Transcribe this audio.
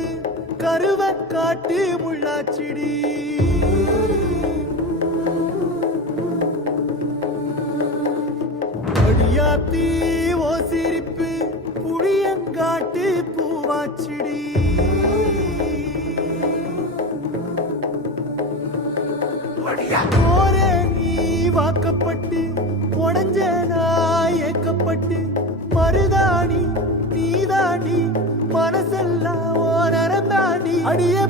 சிரிப்பு கருவ காட்டு முள்ளாச்சிடி. அடியாத்தி ஓ சிரிப்பு புளியங்காட்டு பூவாச்சிடி. போரே நீ வாக்கப்பட்டு உடஞ்ச நாய் ஏக்கப்பட்டு மருதாணி நீதாண்டி மனசெல்லாம் ஓ நரந்தாண்டி. அடிய